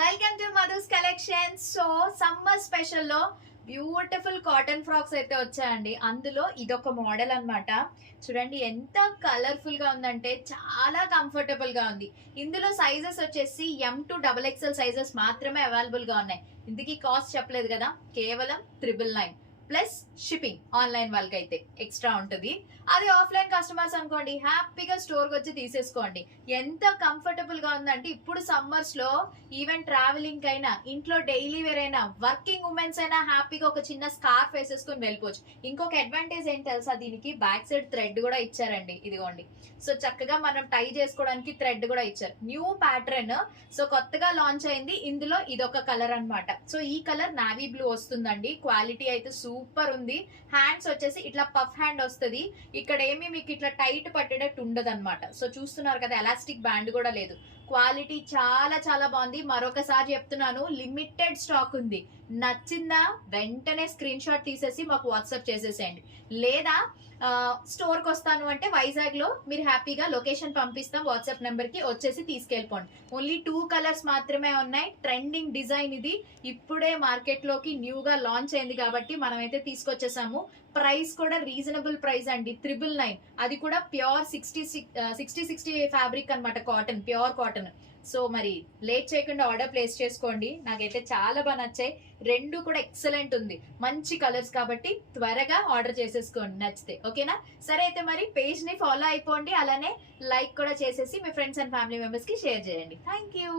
Welcome to Madhu's collection. So summer special లో beautiful cotton frocks అయితే వచ్చాయండి. అందులో ఇదొక మోడల్ అన్నమాట. చూడండి ఎంత కలర్ఫుల్ గా ఉందంటే చాలా కంఫర్టబుల్ గా ఉంది. ఇందులో సైజెస్ వచ్చేసి M to XXL సైజెస్ మాత్రమే అవైలబుల్ గా ఉన్నాయి. ఇందుకీ కాస్ట్ చెప్పలేదు కదా, కేవలం 999 ప్లస్ షిప్పింగ్. ఆన్లైన్ వాళ్ళకి అయితే ఎక్స్ట్రా ఉంటుంది. అది ఆఫ్లైన్ కస్టమర్స్ అనుకోండి, హ్యాపీగా స్టోర్ కి వచ్చి తీసేసుకోండి. ఎంత కంఫర్టబుల్ గా ఉందంటే ఇప్పుడు సమ్మర్స్ లో ఈవెన్ ట్రావెలింగ్ అయినా, ఇంట్లో డైలీ వేర్ అయినా, వర్కింగ్ ఉమెన్స్ అయినా హ్యాపీగా ఒక చిన్న స్కార్ఫ్ వేసేసుకుని వెళ్ళిపోవచ్చు. ఇంకొక అడ్వాంటేజ్ ఏంటి తెలుసా, దీనికి బ్యాక్ సైడ్ థ్రెడ్ కూడా ఇచ్చారండి. ఇదిగోండి, సో చక్కగా మనం టై చేసుకోవడానికి థ్రెడ్ కూడా ఇచ్చారు. న్యూ ప్యాటర్న్, సో కొత్తగా లాంచ్ అయింది. ఇందులో ఇదొక కలర్ అన్నమాట. సో ఈ కలర్ నావీ బ్లూ వస్తుందండి. క్వాలిటీ అయితే సూపర్ ఉంది. హ్యాండ్స్ వచ్చేసి ఇట్లా పఫ్ హ్యాండ్ వస్తుంది. ఇక్కడ ఏమి మీకు ఇట్లా టైట్ పట్టేటట్టు ఉండదు అనమాట. సో చూస్తున్నారు కదా, ఎలాస్టిక్ బ్యాండ్ కూడా లేదు. క్వాలిటీ చాలా చాలా బాగుంది. మరొకసారి చెప్తున్నాను, లిమిటెడ్ స్టాక్ ఉంది. నచ్చిందా వెంటనే స్క్రీన్ షాట్ తీసేసి మాకు వాట్సాప్ చేసేసేయండి. లేదా స్టోర్ కి వస్తాను అంటే వైజాగ్ లో మీరు హ్యాపీగా లొకేషన్ పంపిస్తాం, వాట్సాప్ నెంబర్ కి వచ్చేసి తీసుకెళ్ళిపోండి. ఓన్లీ 2 కలర్స్ మాత్రమే ఉన్నాయి. ట్రెండింగ్ డిజైన్ ఇది. ఇప్పుడే మార్కెట్ లోకి న్యూగా లాంచ్ అయింది కాబట్టి మనమైతే తీసుకొచ్చేసాము. ప్రైస్ కూడా రీజనబుల్ ప్రైస్ అండి, 999. అది కూడా ప్యూర్ 60 ఫ్యాబ్రిక్ అన్నమాట, కాటన్, ప్యూర్ కాటన్. సో మరి లేట్ చేయకుండా ఆర్డర్ ప్లేస్ చేసుకోండి. నాకైతే చాలా బాగా నచ్చాయి. రెండు కూడా ఎక్సలెంట్ ఉంది, మంచి కలర్స్ కాబట్టి త్వరగా ఆర్డర్ చేసేసుకోండి నచ్చితే. ఓకేనా? సరే అయితే మరి పేజ్ ని ఫాలో అయిపోండి. అలానే లైక్ కూడా చేసేసి మీ ఫ్రెండ్స్ అండ్ ఫ్యామిలీ మెంబర్స్ కి షేర్ చేయండి. Thank you.